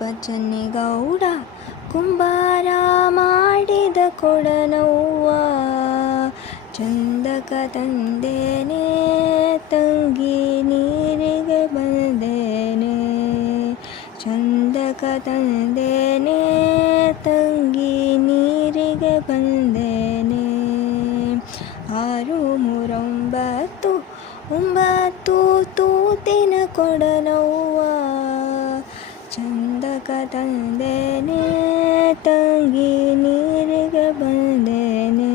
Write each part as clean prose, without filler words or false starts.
ಚೆನ್ನಿಗೌಡ ಕುಂಬಾರ ಮಾಡಿದ ಕೊಡನವ್ವ. ಚಂದಕ ತಂದೇನೆ ತಂಗಿ ನೀರಿಗೆ ಬಂದೇನೆ, ಚಂದಕ ತಂದೇನೆ ತಂಗಿ ನೀರಿಗೆ ಬಂದೇನೆ. 6 3 9 9 ತೂತಿನ ಕೊಡನವ್ವ. ಚಂದಕ ತಂದೇನೆ ತಂಗಿ ನೀರಿಗೆ ಬಂದೇನೆ.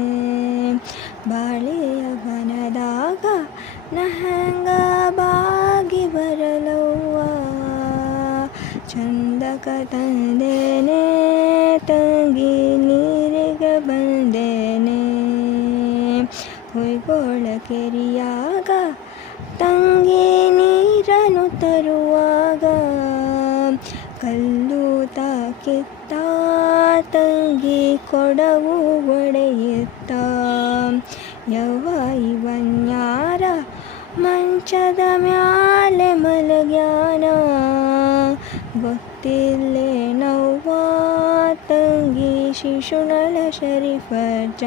ಬಾಳೆಯ ಬನದಾಗ ನಹಂಗ ಬಾಗಿ ಬರಲವ್ವ. ಚಂದಕ ತಂದೇನೆ ತಂಗಿ ನೀರಿಗೆ ಬಂದೇನೆ. ಹೊಯ್ಗೋಳ ಕೆರಿಯಾಗ ತಂಗಿ ನೀರನ್ನು ತರುವಾಗ, ಕಲ್ಲು ತಾಕಿತ್ತ ತಂಗಿ ಕೊಡವು ಒಡೆಯುತ್ತ. ಯವ್ವ ಇವನ್ಯಾರ ಮಂಚದ ಮ್ಯಾಲೆ ಮಲಗ್ಯಾನ, ಗೊತ್ತಿಲ್ಲೇನವ್ವ ತಂಗಿ ಶಿಶುನಾಳ ಶರೀಫಜ್ಜ.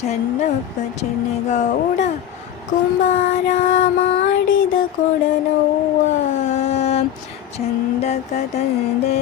ಚೆನ್ನಪ್ಪ ಚೆನ್ನಿಗೌಡ ಕುಂಬಾರ ಮಾಡಿದ ಕೊಡನವ್ವ. ಚಂದಕ ತಂದೆ